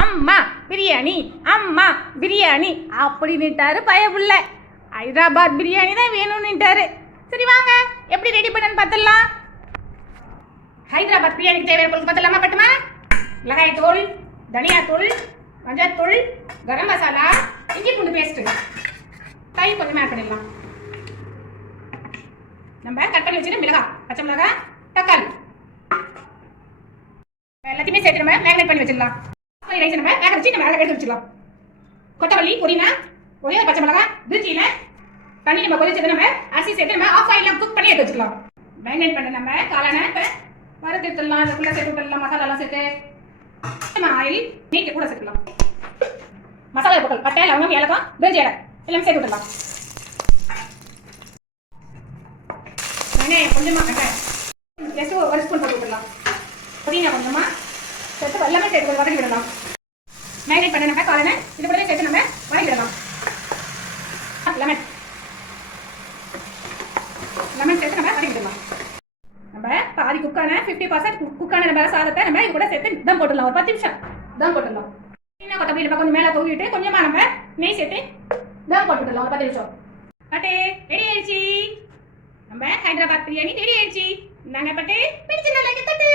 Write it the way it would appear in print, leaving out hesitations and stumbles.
அம்மா பிரியாணி, அம்மா பிரியாணி அப்படின்னுட்டாரு பயப்புள்ள. ஹைதராபாத் பிரியாணி தான் வேணும்னுட்டாரு. சரி வாங்க எப்படி ரெடி பண்ணன்னு பார்த்துடலாம். ஹைதராபாத் பிரியாணிக்கு தேவையான பொருட்கள் பார்த்துலாமா? பட்டுமா? மிளகாய் தூள், தனியா தூள், மஞ்சள் தூள், கரம் மசாலா, இஞ்சி பூண்டு பேஸ்ட்டு, தயிர் கொஞ்சம் ஆட் பண்ணிடலாம். நம்ம கட் பண்ணி வச்சுட்டு மிளகாய், பச்சை மிளகாய், தக்காளி எல்லாத்தையுமே சேர்த்து நம்ம மேக்னேட் பண்ணி வச்சிடலாம். ரைஸ் நம்ம வேக வச்சு நம்ம எடுத்து வச்சிடலாம். கொத்தமல்லி, புதினா, ஒரே பச்சை மிளகாய், பிரிஞ்சியில தண்ணி நம்ம கொதிச்சது நம்ம அரிசி சேர்த்து நம்ம ஆஃப் ஆயில குக் பண்ணி எடுத்து வச்சுக்கலாம். மேக்னேட் பண்ண நம்ம காளான வறுத்து எடுத்துடலாம். அதுக்குள்ள சேர்த்து விட்டுடலாம். மசாலாலாம் சேர்த்து ஆயில் நீட்டு கூட சேர்த்துக்கலாம். மசாலா பொருட்கள் பட்டை, லவங்கம், ஏலக்காய், பிரிஞ்சி இலை எல்லாம் சேர்த்து விட்டுடலாம். வெங்காயம் கொஞ்சமா ஜஸ்ட் ஒரு ஸ்பூன் போட்டு விட்டுடலாம். புதினா கொஞ்சமா சேர்த்து எல்லாமே சேர்த்து வதக்கி விடலாம். மேரினேட் பண்ண நம்ம காளான இது கூட சேர்த்து நம்ம வதக்கி விடலாம். லெமன் சேர்த்து நம்ம வதக்கி விடலாம். நம்ம பாதி குக்கான 50% குக்கான நம்ம சாதத்தை நம்ம இது கூட சேர்த்து தம் போட்டுடலாம். ஒரு 10 நிமிஷம் தம் போட்டுடலாம். கொத்தமல்லி நம்ம கொஞ்சம் மேலே தூவிட்டு கொஞ்சமா நம்ம நெய் சேர்த்து தம் போட்டுடலாம். ஒரு 10 நிமிஷம். பட்டே ரெடி ஆயிடுச்சு. நம்ம ஹைதராபாத் பிரியாணி ரெடி ஆயிடுச்சு. நாங்க பட்டே பிடிச்சிருந்தா லைக் தட்டு.